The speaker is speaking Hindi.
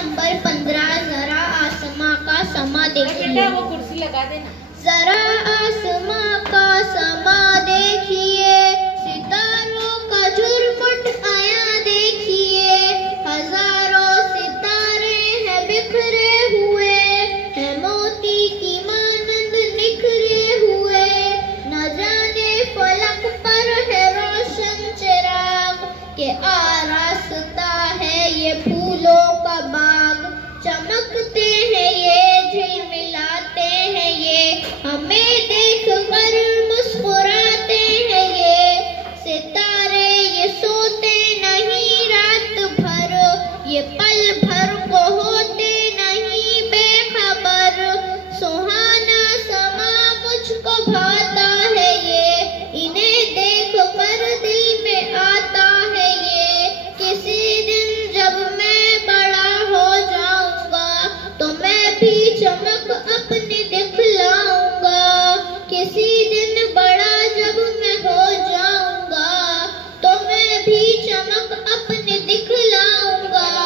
नंबर 15 जरा आसमां का समा देखिए। बेटा वो कुर्सी लगा देना। जरा आसमां का समा देखिए, सितारों का झुरमुट आया देखिए। हजारों सितारे हैं बिखरे हुए, हैं मोती की मानंद निखरे हुए। न जाने फलक पर है रोशन चिराग, के आरास्ता है ये फूलों का बाग। चमकते हैं ये, झिलमिलाते हैं ये, हमें देख कर मुस्कुराते हैं ये। सितारे ये सोते नहीं रात भर, ये पल भर को होते नहीं बेखबर। सुहाना समा मुझको भाता है ये, इन्हें देख कर दिल में आता है ये। किसी दिन जब मैं बड़ा हो जाऊंगा, तो मैं भी चमक अपनी दिखलाऊंगा। किसी दिन बड़ा जब मैं हो जाऊंगा, तो मैं भी चमक